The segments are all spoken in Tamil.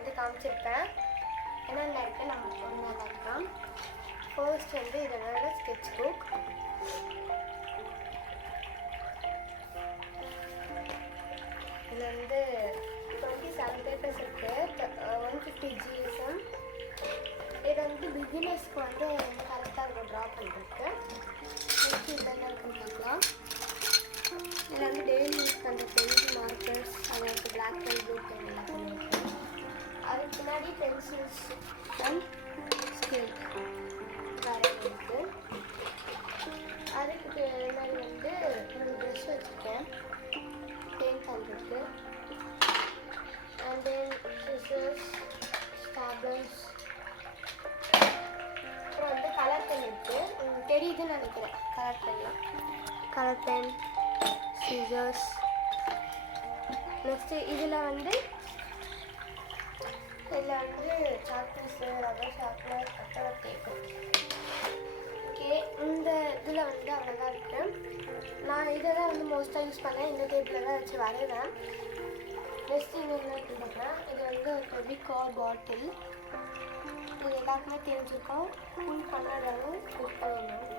வந்து காமிச்சிருப்பேன். என்னென்ன இருக்குது நம்ம ஒன்றா பார்க்கலாம். ஃபர்ஸ்ட் வந்து இதனோட ஸ்கெட்ச் புக். இதில் வந்து 27 பேப்பர்ஸ் இருக்குது, 150 GSM. இது வந்து பிகினர்ஸ்க்கு வந்து கரெக்டாக இருக்கும் ட்ரா பண்ணுறதுக்கு. நெக்ஸ்ட் இதெல்லாம் இருக்குன்னு பார்க்கலாம். இதில் வந்து டெய்லி யூஸ் பண்ணுற பென்சில், மார்க்கர்ஸ், அதாவது பிளாக் அண்ட் ப்ளூ பென் எல்லாம் பண்ணியிருக்கேன். அதுக்கு பின்னாடி பென்சில்ஸ் அண்ட் ஸ்கேல் வேறு இருக்குது. அதுக்கு பின்னாடி வந்து ஒரு ப்ரஷ் வச்சுருக்கேன் பெயிண்ட் பண்ணுறதுக்கு. அண்ட் தென் சிசர்ஸ், ஸ்டாப்லர்ஸ், அப்புறம் வந்து கலர் பென் இருக்குது. உங்களுக்கு தெரியுதுன்னு நினைக்கிறேன். Colour pen, scissors. நெக்ஸ்ட்டு இதில் வந்து சாக்பீஸு, ரப்பர் ஷார்ப்னர், அப்புறம் டேப்பு. ஓகே, இந்த இதில் வந்து அவ்வளோதான் இருக்குது. நான் இதை தான் வந்து மோஸ்ட்டாக யூஸ் பண்ணேன். இந்த டேப்பில் தான் வச்சு வரைவேன். நெக்ஸ்ட்டு இங்கே என்ன இருக்குன்னா, இது வந்து ஒரு ஃபெவிகால் பாட்டில். இது எல்லாருக்குமே தெரிஞ்சிருக்கோம். ஃபுல் பண்ணாலும் யூஸ் பண்ணணும்.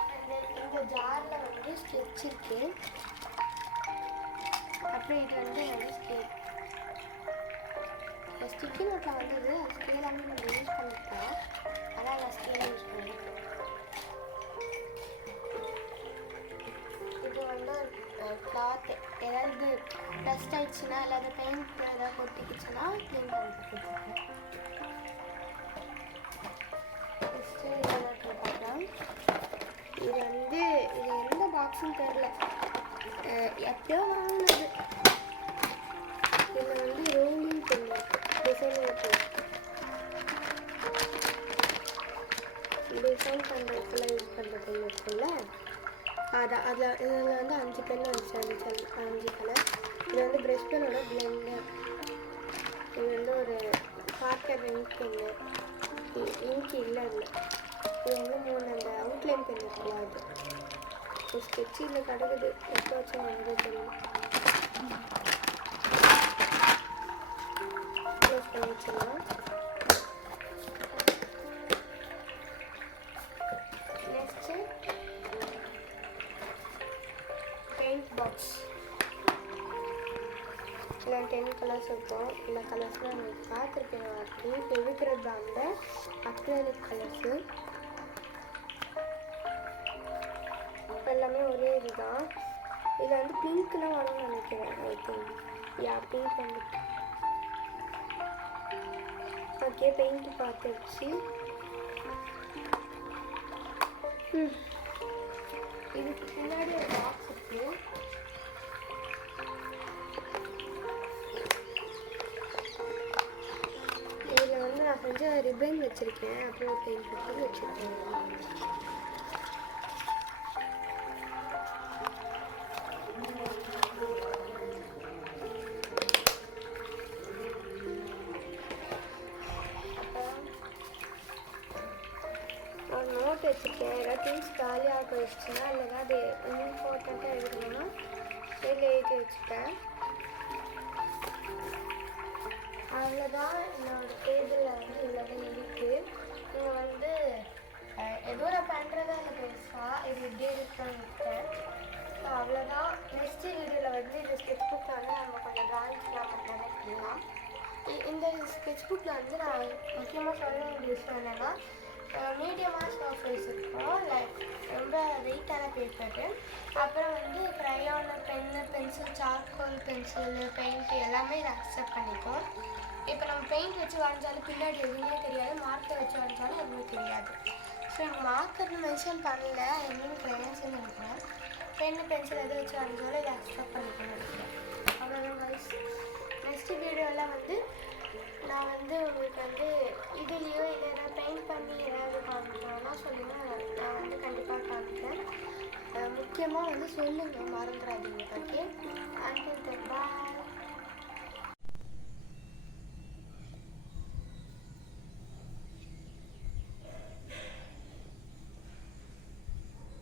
அண்ட் தென் இந்த ஜாரில் வந்து ஸ்கெட்ச் இருக்குது. அப்புறம் இது வந்து என்னோட ஸ்கேல். ஸ்டிக்கி நோட்டில் வந்தது, அது ஸ்கேலாமே நம்ம யூஸ் பண்ணியிருக்கோம். அதான் நான் ஸ்கேல் யூஸ் பண்ணியிருக்கேன். இது வந்து கிளாத் ஏதாவது டஸ்ட் ஆயிடுச்சுன்னா இல்லாத பெயிண்ட் ஏதாவது கொட்டிக்கிச்சுன்னா க்ளீன் பண்ணிட்டு ஃபஸ்ட்டு இதெல்லாம் பார்க்கலாம். இது வந்து இது எந்த பாக்ஸுன்னு தெரில, எப்பயோ வாங்கினது. இதில் வந்து ரோலிங் பண்ணு டிசைன் பண்ணுறதுக்குள்ள யூஸ் பண்ணுற பெண் இருக்குல்ல, அதில் இதில் வந்து 5 பென் வந்துச்சு, 5 கலர். இது வந்து ப்ரெஷ் பென்னோட பிளெண்டர். இது வந்து ஒரு பார்க்கர் இங்க் பென்னு. இங்க் இல்லை இல்லை, இது வந்து 3 அந்த அவுட்லைன் பென் இருக்குல்ல அது. ஒரு ஸ்கெட்ச் இதில் கிடக்குது, எப்போ வச்சு வாங்க தெரியும். க்ளோஸ் பண்ணி வச்சுக்கலாம். Next paint box. இதில் 10 கலர்ஸ் இருக்கும். இந்த கலர்ஸ்லாம் நீங்கள் பார்த்துருப்பேன். இப்போ இருக்கிற பிராண்டில் அக்ரிலிக் கலர்ஸு எல்லாமே ஒரே இதுதான். இதில் வந்து பிங்க்லாம் வரும்னு நினைக்கிறேன். ஓகே, பிங்க் வந்துட்டு. ஓகே, பெயிண்ட் பார்த்துருச்சு. இதுக்கு பின்னாடி ஒரு பாக்ஸ் இருக்குது. இதில் வந்து நான் கொஞ்சம் ரிப்பன் வச்சுருக்கேன், அப்புறம் பெயிண்ட் பண்ணி வச்சுருக்கேன். ஒரு நோட் வச்சுருக்கேன். ஏதாவது திங்ஸ் காலியாக போயிடுச்சுன்னா இல்லை ஏதாவது இம்பார்ட்டண்ட்டாக எழுதணும்னா இதில் எழுதி வச்சுட்டேன். அவ்வளோதான். என்னோட டேபிளில் வந்து இவ்வளோதான் இருக்குது. நீங்கள் வந்து ஏதோ நான் பண்ணுறதா இல்லை பெருசாக இது இப்படியே இருக்கேன். ஸோ அவ்வளோதான். நெக்ஸ்ட்டு வீடியோவில் வந்து இந்த ஸ்கெட்ச் புக்கில் வந்து நம்ம கொஞ்சம் ட்ராயிங்ஸ்லாம் பண்ணுறதே பண்ணலாம். இந்த ஸ்கெட்ச் புக்கில் வந்து நான் முக்கியமாக சொல்ல வேண்டிய விஷயம் என்னென்னா, மீடியமான சர்ஃபேஸ் இருக்கும், லைக் ரொம்ப வெயிட்டான பேப்பரு. அப்புறம் வந்து crayon, pen, pencil, charcoal pencil, paint எல்லாமே இதை அக்செப்ட் பண்ணிக்கும். இப்போ நம்ம பெயிண்ட் வச்சு வரைஞ்சாலும் பின்னாடி எதுவுமே தெரியாது, மார்க்கர் வச்சு வரைஞ்சாலும் எதுவுமே தெரியாது. ஸோ எனக்கு மார்க்கர்னு மென்ஷன் பண்ணல, என்னென்னு க்ரையான்ஸ்ன்னு நினைக்கிறேன். பென்னு, பென்சில் எதை வச்சு வரைஞ்சாலும் இதை அக்செப்ட் பண்ணிக்கணும்னு நினைக்கிறேன். அவ்வளோதான் கைஸ். நெக்ஸ்ட்டு வீடியோவில் வந்து நான் வந்து உங்களுக்கு வந்து இதுலேயோ இதை எதாவது பெயிண்ட் பண்ணி ஏதாவது காமிக்கணும்னா சொல்லுங்கள், நான் வந்து கண்டிப்பாக காமிக்கிறேன். முக்கியமாக வந்து சொல்லுங்கள், மறந்துடாதீங்க. Okay, and